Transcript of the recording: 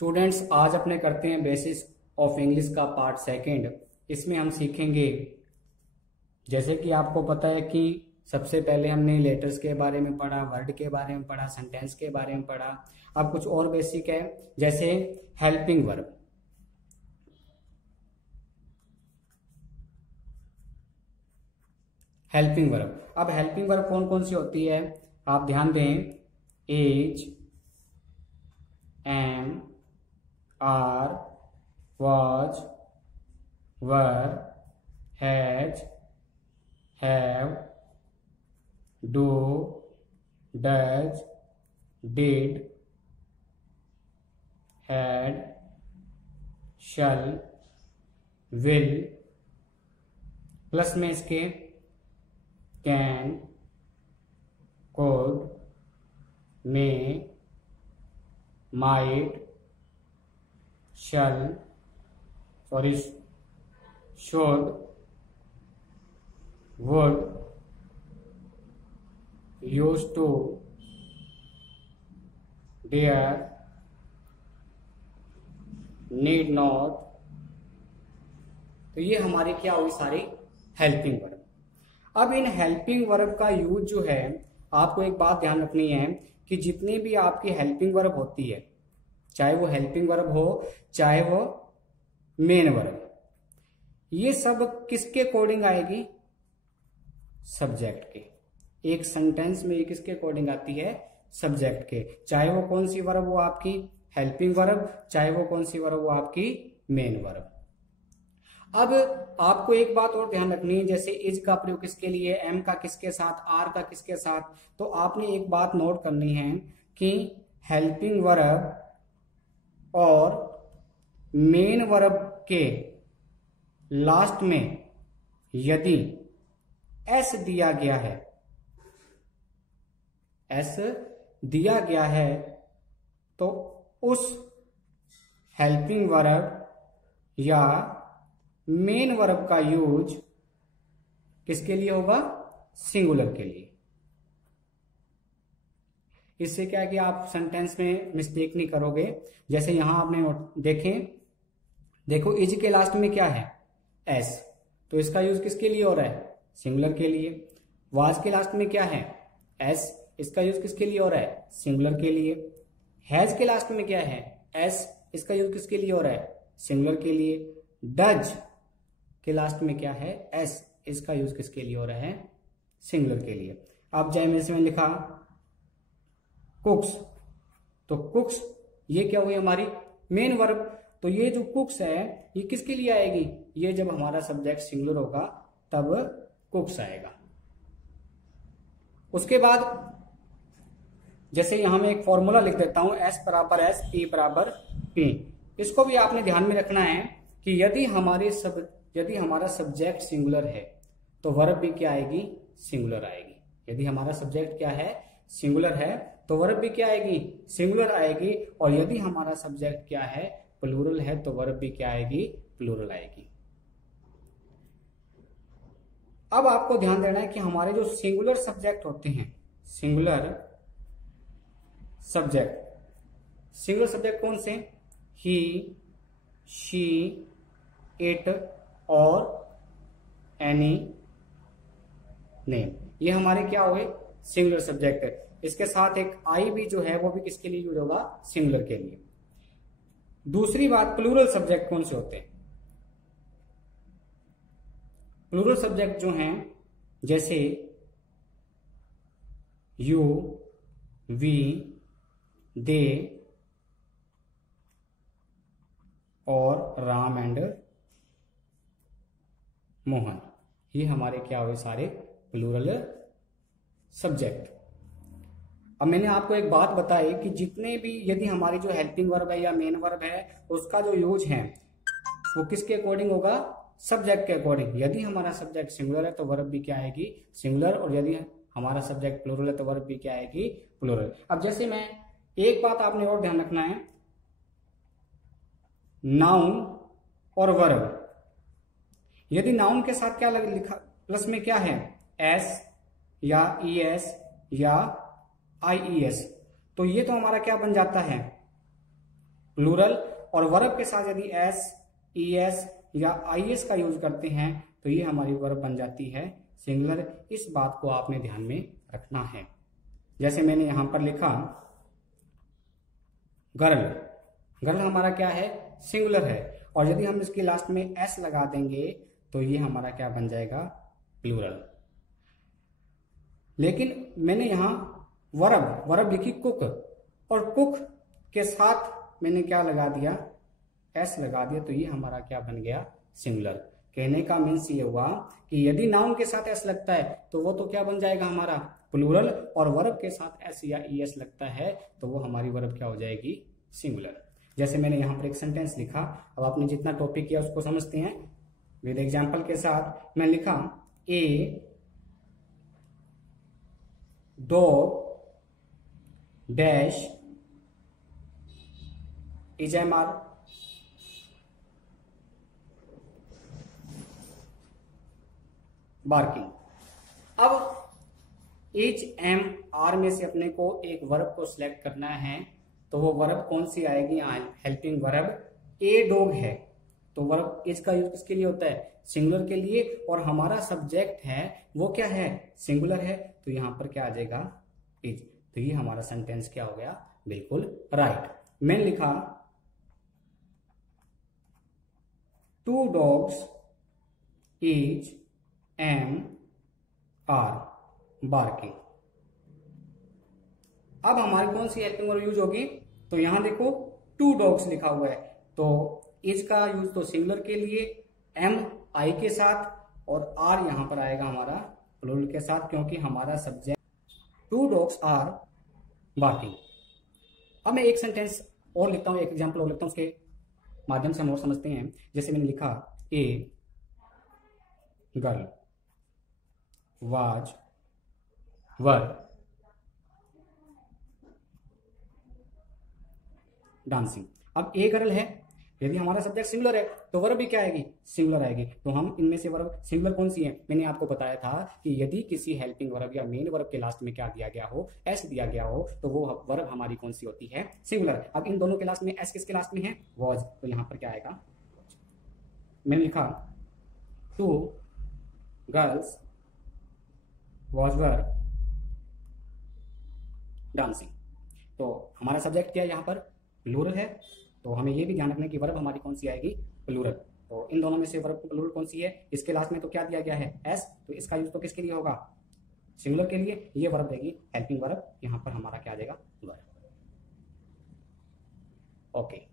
Students, आज अपने करते हैं बेसिस ऑफ इंग्लिश का पार्ट सेकंड। इसमें हम सीखेंगे, जैसे कि आपको पता है कि सबसे पहले हमने लेटर्स के बारे में पढ़ा, वर्ड के बारे में पढ़ा, सेंटेंस के बारे में पढ़ा। अब कुछ और बेसिक है, जैसे हेल्पिंग वर्ब। हेल्पिंग वर्ब, अब हेल्पिंग वर्ब कौन कौन सी होती है आप ध्यान दें। Is, am, are, was, were, has, have, do, does, did, had, shall, will, plus में इसके can, could, may, might, shall, should, would, used to, dare, need not। तो ये हमारी क्या हुई सारी हेल्पिंग वर्ब। अब इन हेल्पिंग वर्ब का यूज जो है, आपको एक बात ध्यान रखनी है कि जितनी भी आपकी हेल्पिंग वर्ब होती है, चाहे वो हेल्पिंग वर्ब हो चाहे वो मेन वर्ब, ये सब किसके अकॉर्डिंग आएगी? सब्जेक्ट के। एक सेंटेंस में ये किसके अकॉर्डिंग आती है? सब्जेक्ट के। चाहे वो कौन सी वर्ब हो आपकी हेल्पिंग वर्ब, चाहे वो कौन सी वर्ब हो आपकी मेन वर्ब। अब आपको एक बात और ध्यान रखनी है, जैसे इज का प्रयोग किसके लिए, एम का किसके साथ, आर का किसके साथ। तो आपने एक बात नोट करनी है कि हेल्पिंग वर्ब और मेन वर्ब के लास्ट में यदि एस दिया गया है, एस दिया गया है, तो उस हेल्पिंग वर्ब या मेन वर्ब का यूज किसके लिए होगा? सिंगुलर के लिए। इससे क्या है कि आप सेंटेंस में मिस्टेक नहीं करोगे। जैसे यहां आपने देखो इज के लास्ट में क्या है? एस, तो इसका यूज किसके लिए हो रहा है? सिंगुलर के लिए। वाज के लास्ट में क्या है? एस, इसका यूज किसके लिए हो रहा है? सिंगुलर के लिए। हैज के लास्ट में क्या है? एस, इसका यूज किसके लिए हो रहा है? सिंगुलर के लिए। डज के लास्ट में क्या है? एस, इसका यूज किसके लिए हो रहा है? सिंगुलर के लिए। अब जैसे में लिखा कुक्स, तो कुक्स ये क्या हुई? हमारी मेन वर्ब। तो ये जो कुक्स है ये किसके लिए आएगी? ये जब हमारा सब्जेक्ट सिंगुलर होगा तब कुक्स आएगा। उसके बाद जैसे यहां मैं एक फॉर्मूला लिख देता हूं, एस बराबर एस, पी बराबर पी। इसको भी आपने ध्यान में रखना है कि यदि हमारा सब्जेक्ट सिंगुलर है तो वर्ब भी क्या आएगी? सिंगुलर आएगी। यदि हमारा सब्जेक्ट क्या है? सिंगुलर है तो वर्ब भी क्या आएगी? सिंगुलर आएगी। और यदि हमारा सब्जेक्ट क्या है? प्लूरल है, तो वर्ब भी क्या आएगी? प्लूरल आएगी। अब आपको ध्यान देना है कि हमारे जो सिंगुलर सब्जेक्ट होते हैं, सिंगुलर सब्जेक्ट कौन से? ही, शी, इट और एनी, नेम, ये हमारे क्या हुए? सिंगुलर सब्जेक्ट है। इसके साथ एक आई भी जो है वो भी किसके लिए यूज होगा? सिंगुलर के लिए। दूसरी बात, प्लूरल सब्जेक्ट कौन से होते हैं? प्लूरल सब्जेक्ट जो हैं, जैसे यू, वी, दे और राम एंड मोहन, ये हमारे क्या हुए? सारे प्लूरल सब्जेक्ट। अब मैंने आपको एक बात बताई कि जितने भी, यदि हमारी जो हेल्पिंग वर्ब है या मेन वर्ब है, उसका जो यूज है वो किसके अकॉर्डिंग होगा? सब्जेक्ट के अकॉर्डिंग। यदि हमारा सब्जेक्ट सिंगुलर है तो वर्ब भी क्या आएगी? सिंगुलर। और यदि हमारा सब्जेक्ट प्लूरल है तो वर्ब भी क्या आएगी? प्लूरल। अब जैसे मैं एक बात आपने और ध्यान रखना है, नाउन और वर्ब, यदि नाउन के साथ क्या लिखा प्लस में क्या है? एस या ई एस या आई ई एस, तो ये तो हमारा क्या बन जाता है? प्लूरल, और वर्ब के साथ यदि एस, ईएस या आईएस का यूज करते हैं तो ये हमारी वर्ब बन जाती है सिंगुलर। इस बात को आपने ध्यान में रखना है। जैसे मैंने यहां पर लिखा गर्ल, गर्ल हमारा क्या है, सिंगुलर है, और यदि हम इसके लास्ट में एस लगा देंगे तो ये हमारा क्या बन जाएगा, प्लूरल। लेकिन मैंने यहां वर्ब लिखी कुक, और कुक के साथ मैंने क्या लगा दिया, एस लगा दिया, तो ये हमारा क्या बन गया, सिंगुलर। कहने का मीन्स ये हुआ कि यदि नाउन के साथ एस लगता है तो वो तो क्या बन जाएगा हमारा, प्लूरल, और वर्ब के साथ एस या ईएस लगता है तो वो हमारी वर्ब क्या हो जाएगी, सिंगुलर। जैसे मैंने यहां पर एक सेंटेंस लिखा, अब आपने जितना टॉपिक किया उसको समझते हैं विद एग्जाम्पल के साथ। मैं लिखा a dog dash is am are, barking. अब एच एम आर में से अपने को एक वर्ब को सिलेक्ट करना है, तो वो वर्ब कौन सी आएगी, हेल्पिंग वर्ब ए डॉग है, तो वर्ब एच का यूज किसके लिए होता है, सिंगुलर के लिए, और हमारा सब्जेक्ट है वो क्या है, सिंगुलर है, तो यहां पर क्या आ जाएगा, इज। तो ये हमारा सेंटेंस क्या हो गया, बिल्कुल राइट। मैंने लिखा two dogs is am are barking. अब हमारी कौन सी हेल्पिंग वर्ब यूज होगी, तो यहां देखो टू डॉग्स लिखा हुआ है, तो इज का यूज तो सिंगुलर के लिए एम आई के साथ, और आर यहां पर आएगा हमारा प्लूरल के साथ, क्योंकि हमारा subject two dogs are barking. अब मैं एक सेंटेंस और लिखता हूं, एक एग्जांपल और लिखता हूं, उसके माध्यम से हम और समझते हैं। जैसे मैंने लिखा a girl was were dancing. अब ए गर्ल है, यदि हमारा सब्जेक्ट सिंगुलर है तो वर्ब भी क्या आएगी, सिंगुलर आएगी। तो हम इनमें से वर्ब सिंगुलर कौन सी है, मैंने आपको बताया था कि यदि किसी हेल्पिंग वर्ब या मेन वर्ब के लास्ट में क्या दिया गया हो, एस दिया गया हो, तो वो वर्ब हमारी कौन सी होती है, सिंगुलर। अब इन दोनों के लास्ट में एस किसके लास्ट में है, वॉज, तो यहां पर क्या आएगा, मैंने लिखा two girls was were dancing, तो हमारा सब्जेक्ट क्या है यहाँ पर, प्लूरल है, तो हमें ये भी ध्यान रखना है कि वर्ब हमारी कौन सी आएगी, प्लूरल। तो इन दोनों में से वर्ब प्लूरल कौन सी है, इसके लास्ट में तो क्या दिया गया है, एस, तो इसका यूज तो किसके लिए होगा, सिंगुलर के लिए, ये वर्ब देगी हेल्पिंग वर्ब, यहाँ पर हमारा क्या आ जाएगा, वर्ब। ओके।